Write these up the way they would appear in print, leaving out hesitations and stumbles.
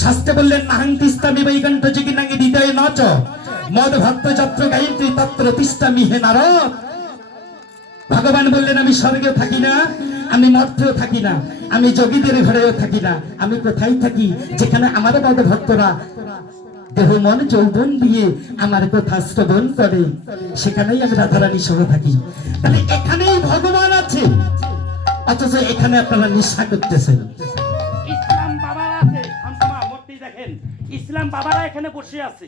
শাস্ত্রে বললেন নাহং তিস্তামি বৈকুণ্ঠ যোগিনাঙ্গি হৃদয়ে নচ মদ ভক্ত যত্র গায়ত্রী তত্র তিস্তামি হে নারদ। ভগবান বললেন আমি স্বর্গেও থাকি না, আমি মর্তেও থাকি না, আমি যোগীদের ঘরেও থাকি না। আমি কোথায় থাকি? যেখানে আমার বদ ভক্তরা দেহ মন যৌবন দিয়ে আমার কথা শ্রবণ করে, সেখানেই আমি রাধারানী সহ থাকি। তাহলে এখানেই ভগবান আছে, অথচ এখানে আপনারা নিষ্ঠা করতেছেন। ইসলাম বাবারা আছে, খামসামা মূর্তি দেখেন, ইসলাম বাবারা এখানে বসে আছে।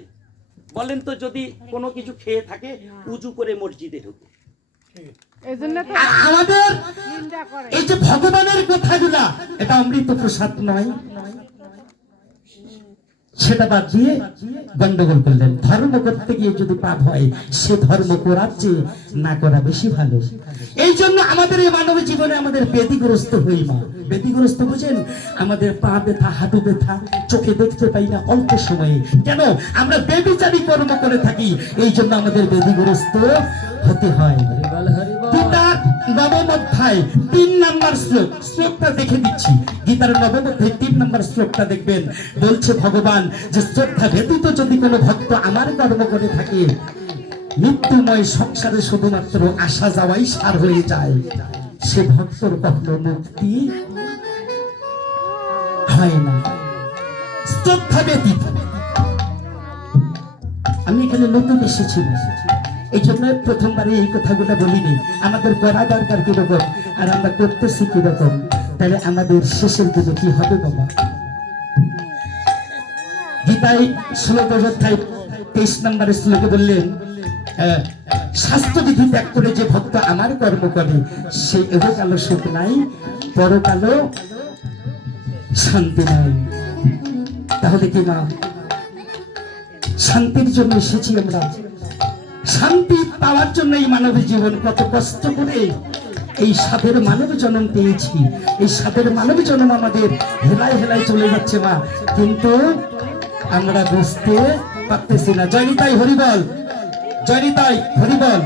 বলেন তো, যদি কোনো কিছু খেয়ে থাকে উজু করে মসজিদে ঢুকে। আমাদের এই যে ভগবানের কথাগুলা, এটা অমৃত প্রসাদ নয়, সেটা বাদ দিয়ে গন্ডগোল করলেন। ধর্ম করতে গিয়ে যদি পাপ হয়, সে ধর্ম করার চেয়ে না করা বেশি ভালো। এই জন্য আমাদের এই মানব জীবনে আমাদের ব্যাধিগ্রস্ত হই মা। ব্যাধিগ্রস্ত বুঝেন? আমাদের পা ব্যথা, হাঁটু ব্যথা, চোখে দেখতে পাই না অল্প সময়ে। কেন? আমরা বেবিচারী কর্ম করে থাকি, এই জন্য আমাদের ব্যাধিগ্রস্ত হতে হয়। নবম অধ্যায় 3 নম্বর শ্লোক, শ্লোকটা দেখে দিচ্ছি। গীতার নবম অধ্যায় 3 নম্বর শ্লোকটা দেখবেন। বলছে ভগবান যে শ্রদ্ধা ব্যতীত যদি কোনো ভক্ত আমার কর্ম করে থাকে, মৃত্যুময় সংসারে শুধুমাত্র আসা যাওয়াই সার হয়ে যায়, সে ভক্তর কখনো মুক্তি হয় না। শ্রদ্ধা ব্যতীত। আমি এখানে নতুন এসেছি, এই জন্য প্রথমবারে এই কথাগুলো বলিনি। আমাদের করা দরকার কিরকম, আর আমরা করতেছি কিরকম, তাহলে আমাদের শেষের দিকে কি হবে বাবা? গীতায় 16 অধ্যায় 23 নম্বরের শ্লোকে বললেন, স্বাস্থ্যবিধি ত্যাগ করে যে ভক্ত আমার কর্ম করে, সে এহকালও সুখ নাই, পরকালও শান্তি নাই। তাহলে কি মা, শান্তির জন্য এসেছি আমরা? শান্তি পাওয়ার জন্য এই মানব জীবন কত কষ্ট করে এই সাধের মানব জন্ম পেয়েছি। এই সাধের মানব জন্ম আমাদের হেলায় হেলায় চলে যাচ্ছে মা, কিন্তু আমরা বুঝতে পারতেছি না। জয় নিতাই হরিবল, জয় নিতাই হরিবল।